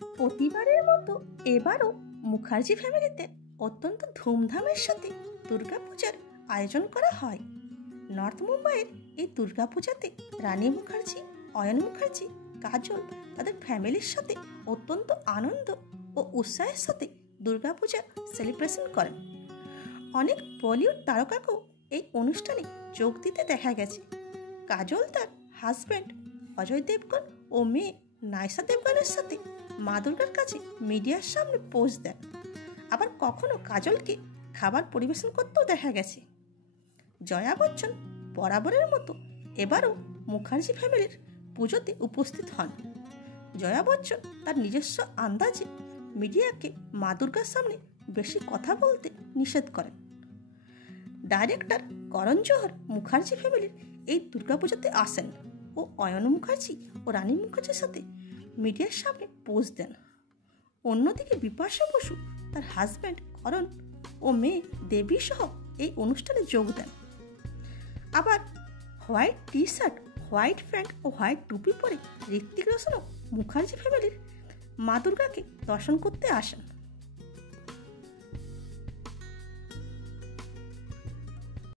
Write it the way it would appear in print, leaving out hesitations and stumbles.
প্রতিবারের মতো এবারও মুখার্জি ফ্যামিলিতে অত্যন্ত ধুমধামের সাথে দুর্গাপূজার আয়োজন করা হয়। নর্থ মুম্বাইয়ের এই দুর্গাপূজাতে রানী মুখার্জি, অয়ন মুখার্জি, কাজল তাদের ফ্যামিলির সাথে অত্যন্ত আনন্দ ও উৎসাহের সাথে দুর্গাপূজার সেলিব্রেশন করেন। অনেক বলিউড তারকাকেও এই অনুষ্ঠানে যোগ দিতে দেখা গেছে। কাজল তার হাজব্যান্ড অজয় দেবগন ও মেয়ে নায়সা দেবগনের সাথে মা দুর্গার কাছে মিডিয়ার সামনে পোজ দেন। আবার কখনো কাজলকে খাবার পরিবেশন করতেও দেখা গেছে। জয়া বচ্চন বরাবরের মতো এবারও মুখার্জি ফ্যামিলির পুজোতে উপস্থিত হন। জয়া বচ্চন তার নিজস্ব আন্দাজে মিডিয়াকে মা দুর্গার সামনে বেশি কথা বলতে নিষেধ করেন। ডাইরেক্টর করণ জোহর মুখার্জি ফ্যামিলির এই দুর্গাপূজাতে আসেন ও অয়ন মুখার্জি ও রানী মুখার্জির সাথে মিডিয়ার সামনে পোজ দেন। অন্যদিকে বিপাশা বসু তার হাজব্যান্ড করণ ও মেয়ে দেবী সহ এই অনুষ্ঠানে যোগ দেন। আবার white T shirt, white pant ও হোয়াইট টুপি পরে ঋত্বিক রোশনও মুখার্জি ফ্যামিলির মা দুর্গাকে দর্শন করতে আসেন।